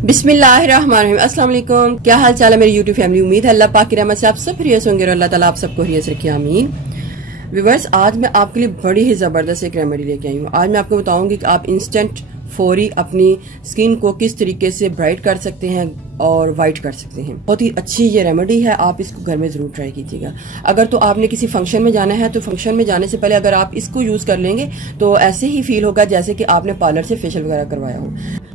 बिस्मिल्लाहिर्रहमानिर्रहीम। अस्सलाम वालेकुम। क्या हाल चाल है मेरी यूट्यूब फैमिली। उम्मीद है अल्लाह पाक की रहमत से आप सब खैरियत होंगे और अल्लाह ताला आप सबको खैरियत रखे, आमीन। व्यूअर्स, आज मैं आपके लिए बड़ी ही ज़बरदस्त एक रेमेडी लेके आई हूँ। आज मैं आपको बताऊंगी कि आप इंस्टेंट फौरी अपनी स्किन को किस तरीके से ब्राइट कर सकते हैं और वाइट कर सकते हैं। बहुत ही अच्छी ये रेमेडी है, आप इसको घर में ज़रूर ट्राई कीजिएगा। अगर तो आपने किसी फंक्शन में जाना है तो फंक्शन में जाने से पहले अगर आप इसको यूज़ कर लेंगे तो ऐसे ही फील होगा जैसे कि आपने पार्लर से फेशियल वगैरह करवाया हो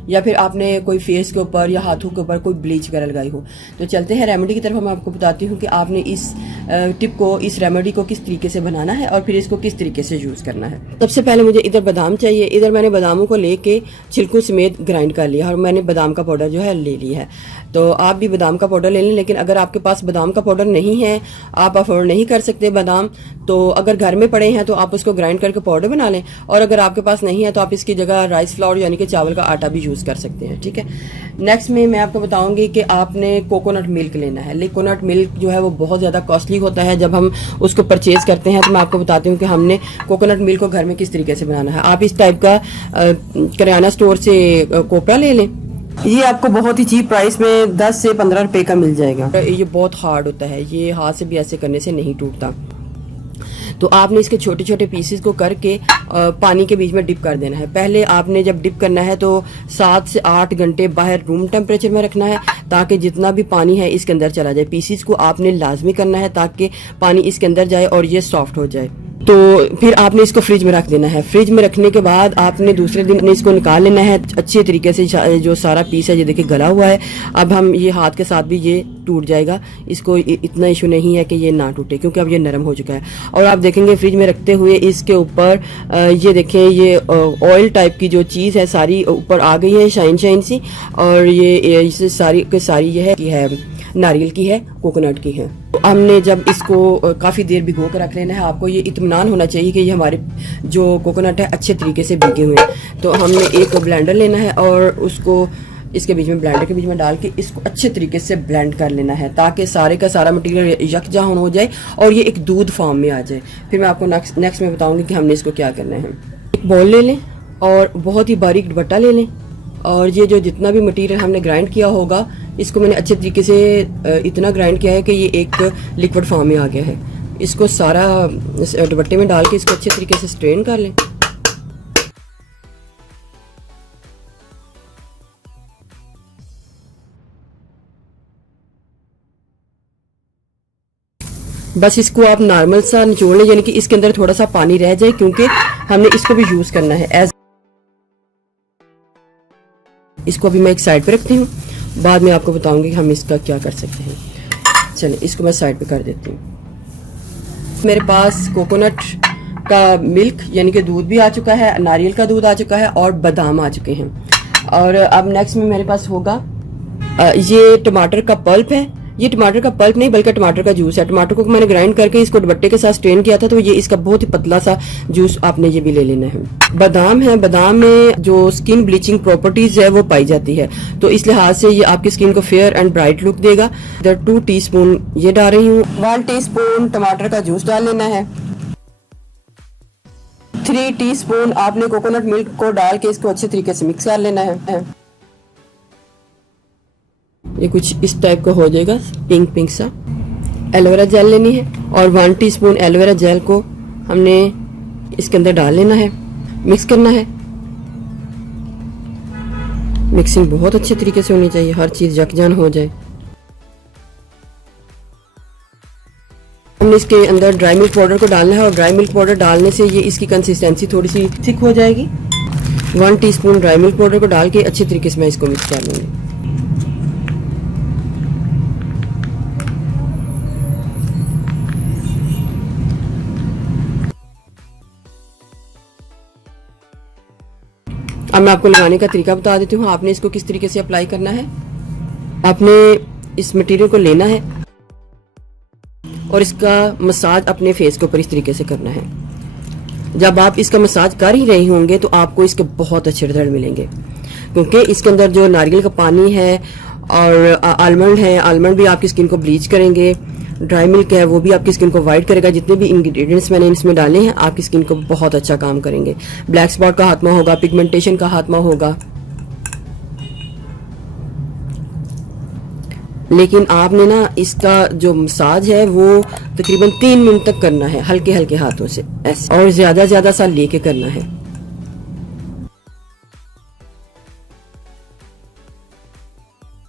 या फिर आपने कोई फेस के ऊपर या हाथों के ऊपर कोई ब्लीच वगैरह लगाई हो। तो चलते हैं रेमेडी की तरफ। मैं आपको बताती हूँ कि आपने इस टिप को, इस रेमेडी को किस तरीके से बनाना है और फिर इसको किस तरीके से यूज़ करना है। सबसे पहले मुझे इधर बादाम चाहिए। इधर मैंने बादामों को लेके छिलकों समेत ग्राइंड कर लिया और मैंने बादाम का पाउडर जो है ले लिया है। तो आप भी बादाम का पाउडर ले लें, लेकिन अगर आपके पास बादाम का पाउडर नहीं है, आप अफोर्ड नहीं कर सकते बादाम, तो अगर घर में पड़े हैं तो आप उसको ग्राइंड करके पाउडर बना लें। और अगर आपके पास नहीं है तो आप इसकी जगह राइस फ्लावर यानी कि चावल का आटा भी यूज़ कर सकते हैं। ठीक है। नेक्स्ट में मैं आपको बताऊंगी कि आपने कोकोनट मिल्क लेना है। कोकोनट मिल्क जो है वो बहुत ज़्यादा कॉस्टली होता है जब हम उसको परचेज करते हैं। तो मैं आपको बताती हूँ कि हमने कोकोनट मिल्क को घर में किस तरीके से बनाना है। आप इस टाइप का किराना स्टोर से कोपरा ले लें। ये आपको बहुत ही चीप प्राइस में 10 से 15 रुपए का मिल जाएगा। ये बहुत हार्ड होता है, ये हाथ से भी ऐसे करने से नहीं टूटता। तो आपने इसके छोटे छोटे पीसेस को करके पानी के बीच में डिप कर देना है। पहले आपने जब डिप करना है तो 7 से 8 घंटे बाहर रूम टेम्परेचर में रखना है ताकि जितना भी पानी है इसके अंदर चला जाए। पीसेस को आपने लाजमी करना है ताकि पानी इसके अंदर जाए और ये सॉफ्ट हो जाए। तो फिर आपने इसको फ्रिज में रख देना है। फ्रिज में रखने के बाद आपने दूसरे दिन इसको निकाल लेना है अच्छे तरीके से। जो सारा पीस है ये देखिए गला हुआ है। अब हम ये हाथ के साथ भी ये टूट जाएगा, इसको इतना इशू नहीं है कि ये ना टूटे क्योंकि अब ये नरम हो चुका है। और आप देखेंगे फ्रिज में रखते हुए इसके ऊपर ये देखें ये ऑयल टाइप की जो चीज़ है सारी ऊपर आ गई है, शाइन शाइन सी। और ये इसे सारी के सारी ये है नारियल की है, कोकोनट की है। तो हमने जब इसको काफ़ी देर भिगो कर रख लेना है। आपको ये इत्मीनान होना चाहिए कि ये हमारे जो कोकोनट है अच्छे तरीके से भीगे हुए हैं। तो हमने एक ब्लेंडर लेना है और उसको इसके बीच में, ब्लेंडर के बीच में डाल के इसको अच्छे तरीके से ब्लेंड कर लेना है ताकि सारे का सारा मटेरियल यकजान हो जाए और ये एक दूध फॉर्म में आ जाए। फिर मैं आपको नेक्स्ट में बताऊंगी कि हमने इसको क्या करना है। एक बाउल ले लें और बहुत ही बारीक दुपट्टा ले लें और ये जो जितना भी मटेरियल हमने ग्राइंड किया होगा इसको मैंने अच्छे तरीके से इतना ग्राइंड किया है कि ये एक लिक्विड फॉर्म में आ गया है। इसको सारा दुपट्टे में डाल के इसको अच्छे तरीके से स्ट्रेन कर लें। बस इसको आप नॉर्मल सा निचोड़ लें, यानी कि इसके अंदर थोड़ा सा पानी रह जाए क्योंकि हमने इसको भी यूज करना है। इसको अभी मैं एक साइड पे रखती हूँ, बाद में आपको बताऊंगी कि हम इसका क्या कर सकते हैं। चलिए इसको मैं साइड पे कर देती हूँ। मेरे पास कोकोनट का मिल्क यानी कि दूध भी आ चुका है, नारियल का दूध आ चुका है और बादाम आ चुके हैं। और अब नेक्स्ट में मेरे पास होगा ये टमाटर का पल्प है। ये टमाटर का पल्प नहीं बल्कि टमाटर का जूस है। टमाटर को मैंने ग्राइंड करके इसको दुपट्टे के साथ स्ट्रेन किया था, तो ये इसका बहुत ही पतला सा जूस आपने ये भी ले लेना है। बादाम है, बादाम में जो स्किन ब्लीचिंग प्रॉपर्टीज है वो पाई जाती है, तो इस लिहाज से ये आपकी स्किन को फेयर एंड ब्राइट लुक देगा। इधर 2 टीस्पून ये डाल रही हूँ। 1 टीस्पून टमाटर का जूस डाल लेना है। 3 टीस्पून आपने कोकोनट मिल्क को डाल के इसको अच्छे तरीके से मिक्स कर लेना है। ये कुछ इस टाइप का हो जाएगा, पिंक पिंक सा। एलोवेरा जेल लेनी है और 1 टीस्पून एलोवेरा जेल को हमने इसके अंदर डाल लेना है, मिक्स करना है। मिक्सिंग बहुत अच्छे तरीके से होनी चाहिए, हर चीज यकजान हो जाए। हमने इसके अंदर ड्राई मिल्क पाउडर को डालना है और ड्राई मिल्क पाउडर डालने से ये इसकी कंसिस्टेंसी थोड़ी सी थिक हो जाएगी। 1 टीस्पून ड्राई मिल्क पाउडर को डाल के अच्छे तरीके से मैं इसको मिक्स कर लूंगी। अब मैं आपको लगाने का तरीका बता देती हूँ। आपने इसको किस तरीके से अप्लाई करना है। आपने इस मटेरियल को लेना है और इसका मसाज अपने फेस के ऊपर इस तरीके से करना है। जब आप इसका मसाज कर ही रहे होंगे तो आपको इसके बहुत अच्छे रिजल्ट मिलेंगे क्योंकि इसके अंदर जो नारियल का पानी है और आलमंड है, आलमंड भी आपकी स्किन को ब्लीच करेंगे। ड्राई मिल्क है वो भी आपकी स्किन को वाइट करेगा। जितने भी इंग्रेडिएंट्स मैंने इसमें डाले हैं आपकी स्किन को बहुत अच्छा काम करेंगे। ब्लैक स्पॉट का खात्मा होगा, पिगमेंटेशन का खात्मा होगा। लेकिन आपने ना इसका जो मसाज है वो तकरीबन 3 मिनट तक करना है, हल्के हल्के हाथों से ऐसे, और ज्यादा सा लेके करना है।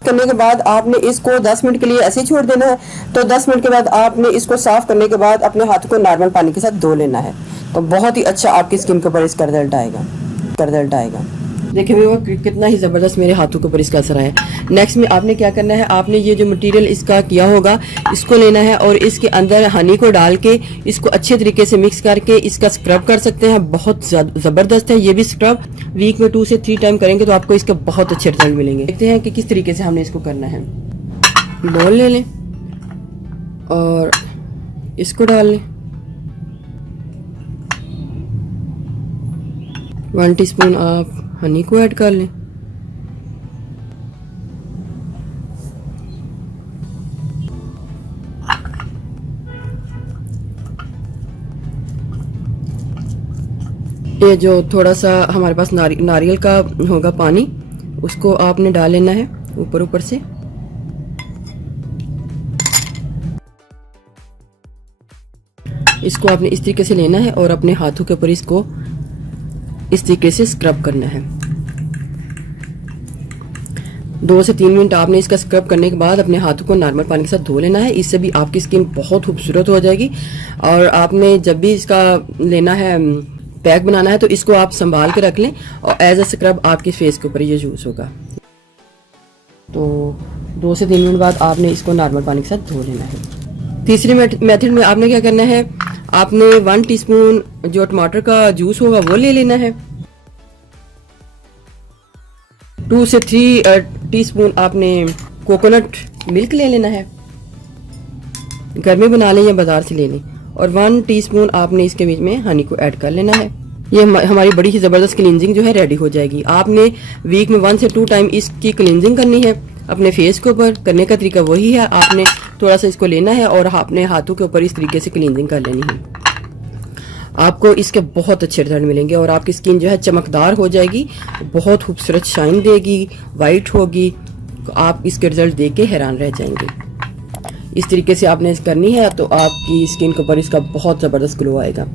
करने के बाद आपने इसको 10 मिनट के लिए ऐसे ही छोड़ देना है। तो 10 मिनट के बाद आपने इसको साफ करने के बाद अपने हाथों को नॉर्मल पानी के साथ धो लेना है। तो बहुत ही अच्छा आपकी स्किन के ऊपर इसका रिजल्ट आएगा। देखिए वो कितना ही ज़बरदस्त मेरे हाथों के ऊपर इसका असर आया। नेक्स्ट में आपने क्या करना है, आपने ये जो मटेरियल इसका किया होगा इसको लेना है और इसके अंदर हनी को डाल के इसको अच्छे तरीके से मिक्स करके इसका स्क्रब कर सकते हैं। बहुत ज़बरदस्त है ये भी स्क्रब। वीक में 2 से 3 टाइम करेंगे तो आपको इसके बहुत अच्छे रिजल्ट मिलेंगे। देखते हैं कि किस तरीके से हमने इसको करना है। बॉल ले लें और इसको डाल लें। 1 टीस्पून आप हनी को ऐड कर लें। ये जो थोड़ा सा हमारे पास नारियल का होगा पानी, उसको आपने डाल लेना है ऊपर से। इसको आपने इस तरीके से लेना है और अपने हाथों के ऊपर इसको इस तरीके से स्क्रब करना है। 2 से 3 मिनट आपने इसका स्क्रब करने के बाद अपने हाथों को नॉर्मल पानी के साथ धो लेना है। इससे भी आपकी स्किन बहुत खूबसूरत हो जाएगी। और आपने जब भी इसका लेना है, पैक बनाना है, तो इसको आप संभाल के रख लें और एज अ स्क्रब आपकी फेस के ऊपर ये यूज होगा। तो 2 से 3 मिनट बाद आपने इसको नॉर्मल पानी के साथ धो लेना है। तीसरे मेथड में आपने क्या करना है, आपने 1 टीस्पून जो टमाटर का जूस होगा वो ले लेना है। 2 से 3 टीस्पून आपने कोकोनट मिल्क ले लेना है, घर में बना लें या बाजार से ले लें। और 1 टीस्पून आपने इसके बीच में हनी को ऐड कर लेना है। ये हमारी बड़ी ही ज़बरदस्त क्लींजिंग जो है रेडी हो जाएगी। आपने वीक में 1 से 2 टाइम इसकी क्लींजिंग करनी है अपने फेस के ऊपर। करने का तरीका वही है, आपने थोड़ा सा इसको लेना है और अपने हाथों के ऊपर इस तरीके से क्लींजिंग कर लेनी है। आपको इसके बहुत अच्छे रिजल्ट मिलेंगे और आपकी स्किन जो है चमकदार हो जाएगी, बहुत खूबसूरत शाइन देगी, वाइट होगी। आप इसके रिजल्ट देख के हैरान रह जाएंगे। इस तरीके से आपने करनी है तो आपकी स्किन के ऊपर इसका बहुत ज़बरदस्त ग्लो आएगा।